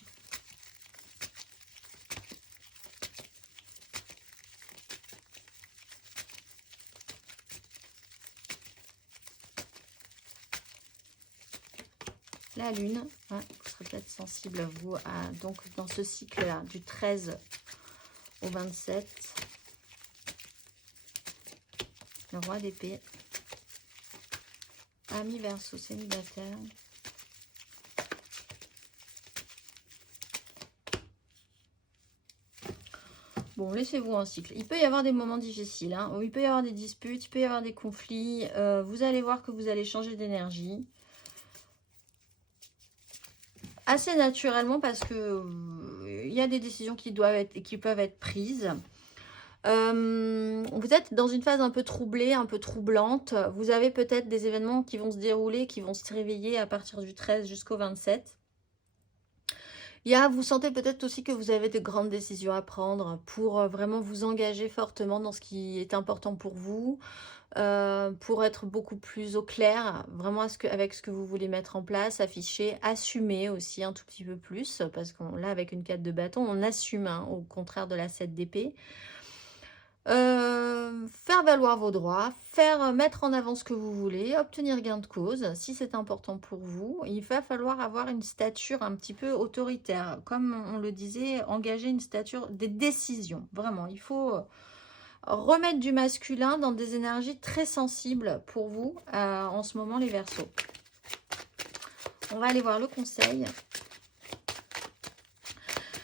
La lune, ouais, vous serez peut-être sensible, vous, donc dans ce cycle-là, du 13 au 27. Le roi d'épée. Ami Verseau célibataire. Bon, laissez-vous un cycle. Il peut y avoir des moments difficiles, hein, où il peut y avoir des disputes, il peut y avoir des conflits. Vous allez voir que vous allez changer d'énergie. Assez naturellement parce que il y a des décisions qui peuvent être prises. Vous êtes dans une phase un peu troublée, un peu troublante. Vous avez peut-être des événements qui vont se dérouler, qui vont se réveiller à partir du 13 jusqu'au 27. Vous sentez peut-être aussi que vous avez de grandes décisions à prendre pour vraiment vous engager fortement dans ce qui est important pour vous. Pour être beaucoup plus au clair, vraiment avec ce que vous voulez mettre en place, afficher, assumer aussi un tout petit peu plus, parce qu'on là avec une 4 de bâton, on assume, hein, au contraire de la 7 d'épée. Faire valoir vos droits, mettre en avant ce que vous voulez, obtenir gain de cause, si c'est important pour vous. Il va falloir avoir une stature un petit peu autoritaire, comme on le disait, engager une stature des décisions, vraiment, il faut remettre du masculin dans des énergies très sensibles pour vous en ce moment les Verseaux. On va aller voir le conseil.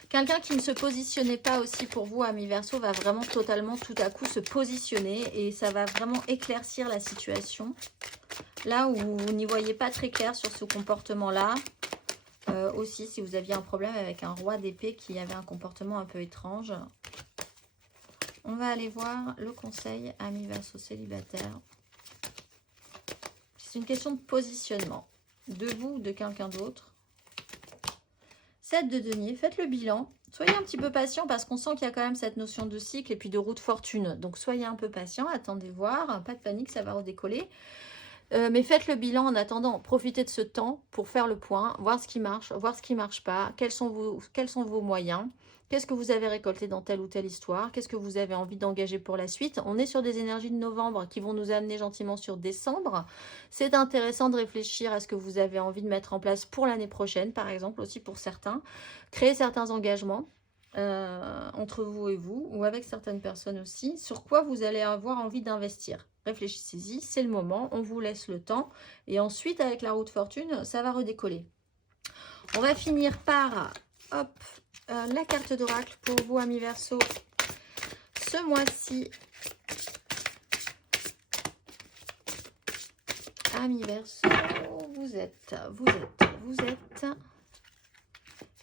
Quelqu'un qui ne se positionnait pas aussi pour vous, Ami Verseau, va vraiment totalement tout à coup se positionner et ça va vraiment éclaircir la situation. Là où vous n'y voyez pas très clair sur ce comportement-là, aussi si vous aviez un problème avec un roi d'épée qui avait un comportement un peu étrange. On va aller voir le conseil, Ami Verseau célibataire. C'est une question de positionnement. De vous ou de quelqu'un d'autre. 7 de denier, faites le bilan. Soyez un petit peu patient parce qu'on sent qu'il y a quand même cette notion de cycle et puis de roue de fortune. Donc soyez un peu patient, attendez voir. Pas de panique, ça va redécoller. Mais faites le bilan en attendant. Profitez de ce temps pour faire le point, voir ce qui marche, voir ce qui ne marche pas. Quels sont vos moyens? Qu'est-ce que vous avez récolté dans telle ou telle histoire? Qu'est-ce que vous avez envie d'engager pour la suite? On est sur des énergies de novembre qui vont nous amener gentiment sur décembre. C'est intéressant de réfléchir à ce que vous avez envie de mettre en place pour l'année prochaine, par exemple, aussi pour certains. Créer certains engagements entre vous et vous, ou avec certaines personnes aussi, sur quoi vous allez avoir envie d'investir. Réfléchissez-y, c'est le moment, on vous laisse le temps. Et ensuite, avec la roue de fortune, ça va redécoller. On va finir par... Hop, la carte d'oracle pour vous, amis Verseau, ce mois-ci. Amis Verseau, vous êtes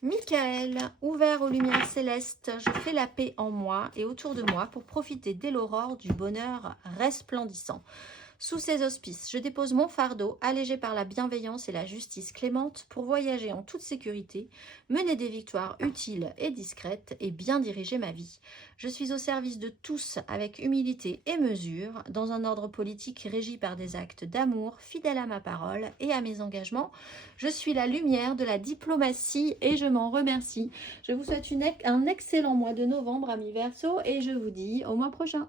Michael, ouvert aux lumières célestes, je fais la paix en moi et autour de moi pour profiter dès l'aurore du bonheur resplendissant. Sous ces auspices, je dépose mon fardeau, allégé par la bienveillance et la justice clémente, pour voyager en toute sécurité, mener des victoires utiles et discrètes et bien diriger ma vie. Je suis au service de tous avec humilité et mesure, dans un ordre politique régi par des actes d'amour, fidèle à ma parole et à mes engagements. Je suis la lumière de la diplomatie et je m'en remercie. Je vous souhaite un excellent mois de novembre, amis Verseau, et je vous dis au mois prochain.